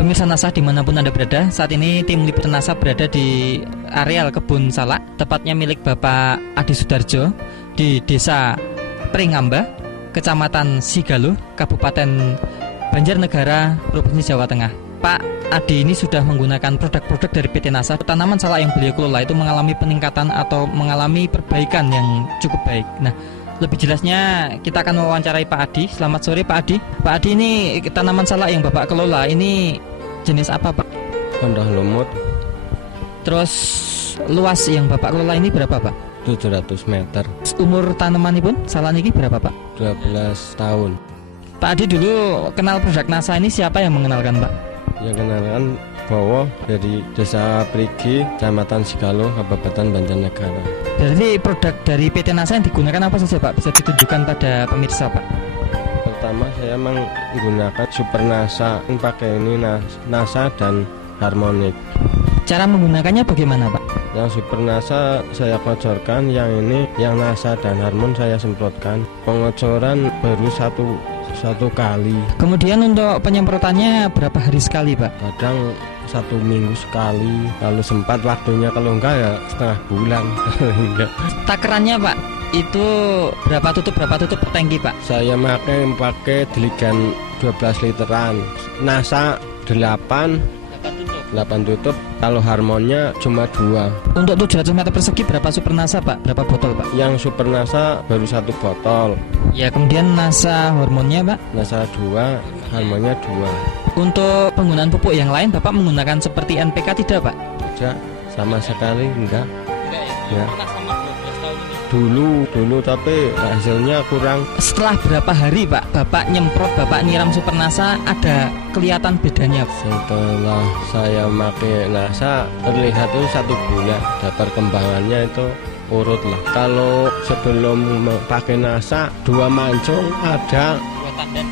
Pemirsa NASA dimanapun Anda berada, saat ini tim liputan NASA berada di areal kebun salak, tepatnya milik Bapak Adi Sudarjo di Desa Pringamba, Kecamatan Sigaluh, Kabupaten Banjarnegara, Provinsi Jawa Tengah. Pak Adi ini sudah menggunakan produk-produk dari PT NASA. Tanaman salak yang beliau kelola itu mengalami peningkatan atau mengalami perbaikan yang cukup baik. Nah, lebih jelasnya kita akan mewawancarai Pak Adi. Selamat sore Pak Adi. Pak Adi, ini tanaman salak yang Bapak kelola ini jenis apa Pak? Kondoh lumut. Terus luas yang Bapak kelola ini berapa Pak? 700 meter. Umur tanaman pun salak ini berapa Pak? 12 tahun. Pak Adi dulu kenal produk NASA ini siapa yang mengenalkan Pak? Yang kenalkan Bowo dari Desa Prigi, Kecamatan Sigaluh, Kabupaten Banjarnegara. Berarti produk dari PT NASA yang digunakan apa saja Pak? Bisa ditunjukkan pada pemirsa Pak. Pertama saya menggunakan Super NASA, pakai ini NASA dan Harmonic. Cara menggunakannya bagaimana Pak? Yang Super NASA saya kocorkan, yang ini yang NASA dan Harmon saya semprotkan. Pengocoran baru satu kali. Kemudian untuk penyemprotannya berapa hari sekali Pak? Kadang 1 minggu sekali, kalau sempat waktunya, kalau enggak ya setengah bulan. Takarannya Pak, itu berapa tutup per tangki Pak? Saya pakai diligan 12 literan, NASA 8 tutup, kalau Harmonnya cuma 2. Untuk 700 meter persegi berapa Super NASA Pak? Berapa botol Pak? Yang Super NASA baru 1 botol. Ya, kemudian NASA hormonnya Pak? NASA 2, Harmonnya 2. Untuk penggunaan pupuk yang lain Bapak menggunakan seperti NPK tidak Pak? Tidak, sama sekali enggak. Ya. Dulu tapi hasilnya kurang. Setelah berapa hari Pak Bapak nyemprot, Bapak nyiram Super NASA, ada kelihatan bedanya? Setelah saya pakai NASA terlihat itu 1 bulan, ada perkembangannya itu urut lah. Kalau sebelum pakai NASA 2 mancung ada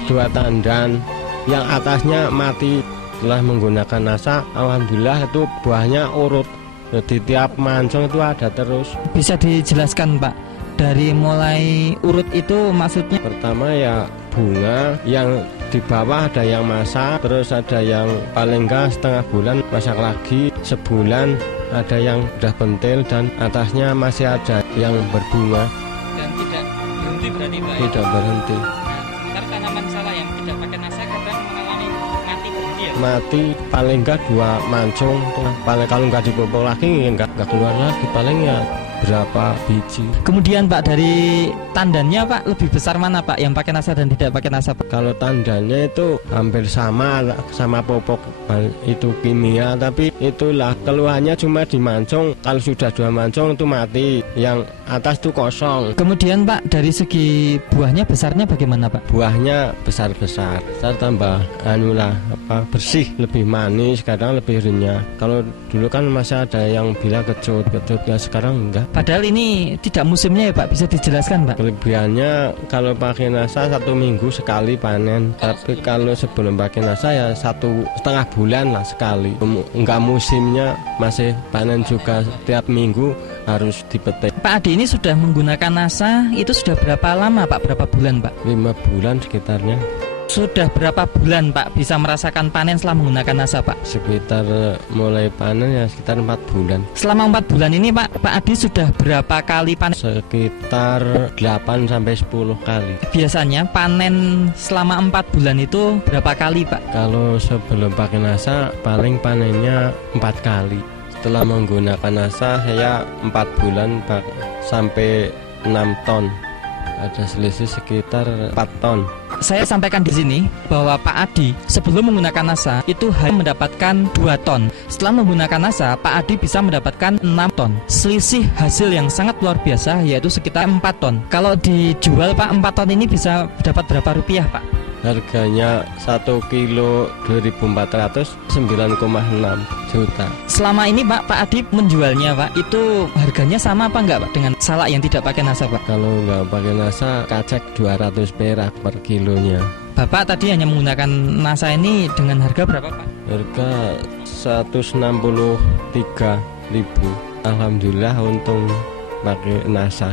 2 tandan, yang atasnya mati. Setelah menggunakan NASA, alhamdulillah itu buahnya urut. Jadi tiap mancung itu ada terus. Bisa dijelaskan Pak, dari mulai urut itu maksudnya? Pertama ya bunga, yang di bawah ada yang masak, terus ada yang paling enggak setengah bulan masak lagi, sebulan ada yang udah pentil, dan atasnya masih ada yang berbunga. Dan tidak berhenti berarti Pak? Tidak berhenti. Nah, sementara tanaman salak yang tidak pakai NASA kadang mengalami mati berhenti ya? Mati paling enggak 2 mancung, paling kalau enggak dipupuk lagi enggak keluar lagi, paling ya berapa biji. Kemudian Pak, dari tandannya Pak lebih besar mana Pak, yang pakai NASA dan tidak pakai NASA Pak? Kalau tandannya itu hampir sama pupuk itu kimia, tapi itulah keluhannya cuma di mancung. Kalau sudah 2 mancung itu mati, yang atas itu kosong. Kemudian Pak, dari segi buahnya besarnya bagaimana Pak? Buahnya besar-besar, tambah bersih, lebih manis, kadang lebih renyah. Kalau dulu kan masih ada yang bilang kecut, ya sekarang enggak. Padahal ini tidak musimnya ya Pak, bisa dijelaskan Pak? Kelebihannya kalau pakai NASA 1 minggu sekali panen, tapi kalau sebelum pakai NASA ya 1,5 bulan lah sekali. Enggak musimnya, masih panen juga tiap minggu harus dipetik. Pak Adi ini sudah menggunakan NASA itu sudah berapa lama Pak? Berapa bulan Pak? 5 bulan sekitarnya. Sudah berapa bulan Pak bisa merasakan panen setelah menggunakan NASA Pak? Sekitar mulai panen ya sekitar 4 bulan. Selama 4 bulan ini Pak Adi sudah berapa kali panen? Sekitar 8-10 kali. Biasanya panen selama 4 bulan itu berapa kali Pak? Kalau sebelum pakai NASA paling panennya 4 kali. Setelah menggunakan NASA saya 4 bulan sampai 6 ton. Ada selisih sekitar 4 ton. Saya sampaikan di sini bahwa Pak Adi sebelum menggunakan NASA itu hanya mendapatkan 2 ton. Setelah menggunakan NASA, Pak Adi bisa mendapatkan 6 ton. Selisih hasil yang sangat luar biasa, yaitu sekitar 4 ton. Kalau dijual Pak, 4 ton ini bisa dapat berapa rupiah Pak? Harganya 1 kilo 2.400, 9,6 juta. Selama ini Pak Adi menjualnya Pak, itu harganya sama apa enggak Pak dengan salak yang tidak pakai NASA Pak? Kalau nggak pakai NASA, kacek 200 perak per kilonya. Bapak tadi hanya menggunakan NASA ini dengan harga berapa Pak? Harga 163.000. Alhamdulillah untung pakai NASA.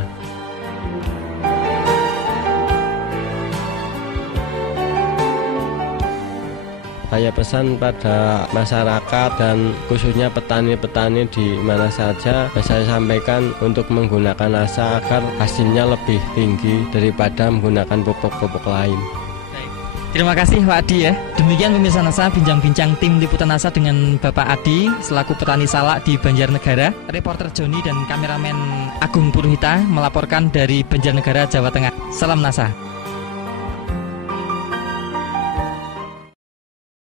Saya pesan pada masyarakat dan khususnya petani-petani di mana saja, saya sampaikan untuk menggunakan NASA agar hasilnya lebih tinggi daripada menggunakan pupuk-pupuk lain. Terima kasih Pak Adi ya. Demikian pemirsa NASA, bincang-bincang tim liputan NASA dengan Bapak Adi selaku petani salak di Banjarnegara. Reporter Joni dan kameramen Agung Purhita melaporkan dari Banjarnegara, Jawa Tengah. Salam NASA.